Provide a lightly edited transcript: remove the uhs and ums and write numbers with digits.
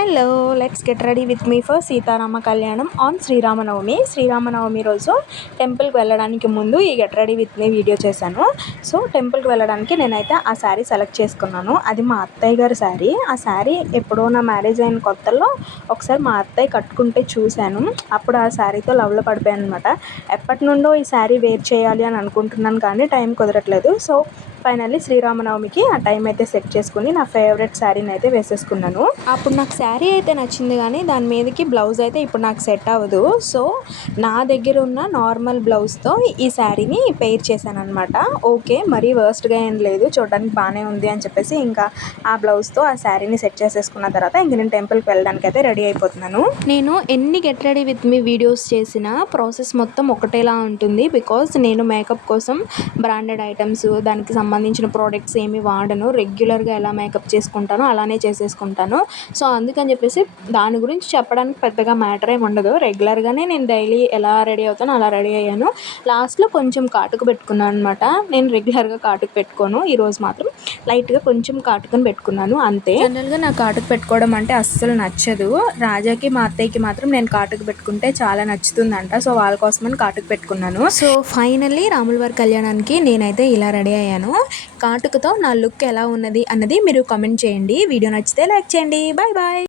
Hello, let's get ready with me for Sitarama Kalyanam on Sriramanavami. Sriramanavami రోజు టెంపుల్కి వెళ్ళడానికి ముందు ఈ get ready with me video చేశాను. సో టెంపుల్కి వెళ్ళడానికి నేనైతే ఆ శారీ సెలెక్ట్ చేసుకున్నాను. అది మా అత్తయ్య గారి శారీ. ఆ శారీ ఎప్పుడో నా మ్యారేజ్ అయిన కొత్తలో ఒకసారి మా అత్తయ్య కట్టుకుంటే చూశాను. అప్పుడు ఆ శారీతో లవ్లో పడిపోయాను అనమాట. ఎప్పటి నుండో ఈ శారీ వేర్ చేయాలి అని అనుకుంటున్నాను, కానీ టైం కుదరట్లేదు. సో ఫైనల్లీ శ్రీరామనవమికి ఆ టైం అయితే సెట్ చేసుకుని నా ఫేవరెట్ శారీని అయితే వేసేసుకున్నాను. అప్పుడు నాకు శారీ అయితే నచ్చింది, కానీ దాని మీదకి బ్లౌజ్ అయితే ఇప్పుడు నాకు సెట్ అవ్వదు. సో నా దగ్గర ఉన్న నార్మల్ బ్లౌజ్తో ఈ శారీని పెయిర్ చేశాను అనమాట. ఓకే, మరీ వర్స్ట్గా ఏం లేదు, చూడడానికి బాగానే ఉంది అని చెప్పేసి ఇంకా ఆ బ్లౌజ్తో ఆ శారీని సెట్ చేసేసుకున్న తర్వాత ఇంక నేను టెంపుల్కి వెళ్ళడానికి అయితే రెడీ అయిపోతున్నాను. నేను ఎన్ని get ready with me videos చేసినా ప్రాసెస్ మొత్తం ఒకటేలా ఉంటుంది. బికాజ్ నేను మేకప్ కోసం బ్రాండెడ్ ఐటమ్స్, దానికి సంబంధించిన ప్రోడక్ట్స్ ఏమి వాడను. రెగ్యులర్గా ఎలా మేకప్ చేసుకుంటానో అలానే చేసేసుకుంటాను. సో అందుకని చెప్పేసి దాని గురించి చెప్పడానికి పెద్దగా మ్యాటర్ ఏమి ఉండదు. రెగ్యులర్గానే నేను డైలీ ఎలా రెడీ అవుతానో అలా రెడీ అయ్యాను. లాస్ట్లో కొంచెం కాటుకు పెట్టుకున్నాను అనమాట. నేను రెగ్యులర్గా కాటుకు పెట్టుకోను, ఈరోజు మాత్రం లైట్గా కొంచెం కాటుకొని పెట్టుకున్నాను అంతే. జనరల్గా నాకు కాటుకు పెట్టుకోవడం అంటే అస్సలు నచ్చదు. రాజాకి మా అత్తయ్యకి మాత్రం నేను కాటుకు పెట్టుకుంటే చాలా నచ్చుతుందంట. సో వాళ్ళ కోసమని కాటుకు పెట్టుకున్నాను. సో ఫైనల్లీ రాముల వారి కళ్యాణానికి నేనైతే ఇలా రెడీ అయ్యాను. కాటుకతో నా లుక్ ఎలా ఉన్నది అన్నది మీరు కామెంట్ చేయండి. వీడియో నచ్చితే లైక్ చేయండి. Bye bye.